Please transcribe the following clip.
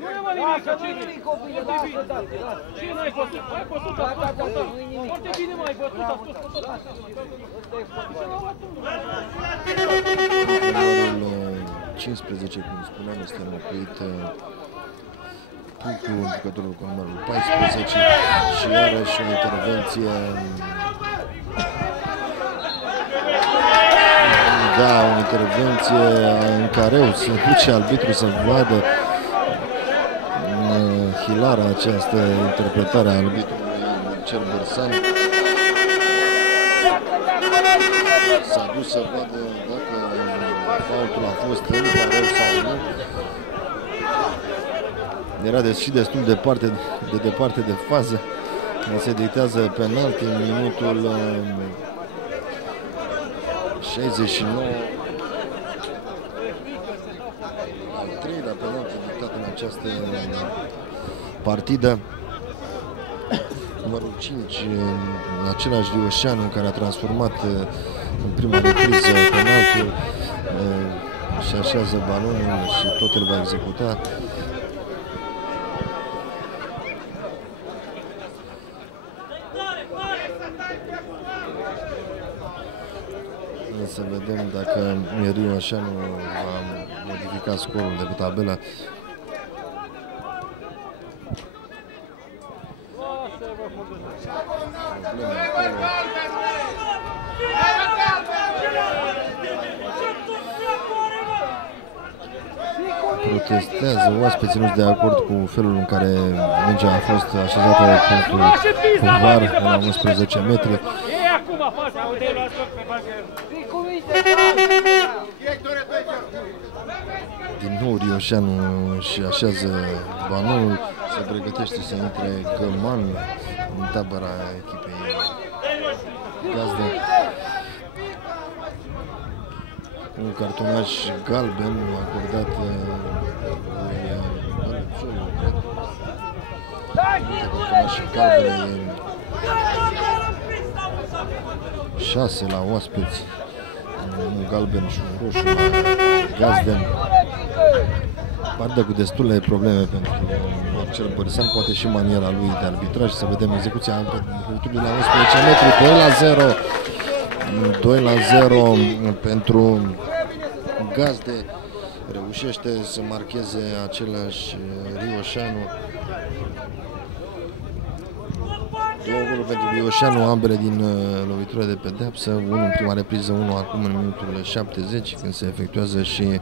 Nu e mă nimic, ce copile, ce n-ai văzut? Ai văzut, a spus total. Foarte bine m-ai văzut, a spus total. Numărul 15, cum spuneam, este înlocuit cu jucătorul cu numărul 14 și iarăși o intervenție. Da, o intervenție în care se duce arbitru să vadă hilară această interpretare a arbitrului Marcel Bărsan. S-a dus să vadă dacă faultul a fost în careu sau nu. Era și destul de departe de fază. Se dictează penalti în minutul 69. Al treilea penalti dictat în această partidă. Numărul 5, același Rioșanu, care a transformat în prima repriză penaltiul, și așează balonul și tot îl va executa. Să vedem dacă Rioșanu va modifica scorul de pe tabelă. Protestează oaspeții, nu-s de acord cu felul în care mingea a fost așezată pentru VAR la 11 metri. Din nou Rioșanu și așează balonul, se pregătește să intre Găman în tabăra echipei gazdă. Un cartonaj galben acordat lui Bălățoiu, cred. Cartonaș galben, 6 la oaspeți, un galben și un roșu la gazdeni. Partidă cu destule probleme pentru Marcel Bărsan, poate și maniera lui de arbitraj. Să vedem execuția la 11 metri, 2-0 pentru gazde. Reușește să marcheze același Rioșanu. 2 goluri pentru Rioșanu, ambele din lovitură de pedeapsă, unul în prima repriză, unul acum în minutul 70, când se efectuează și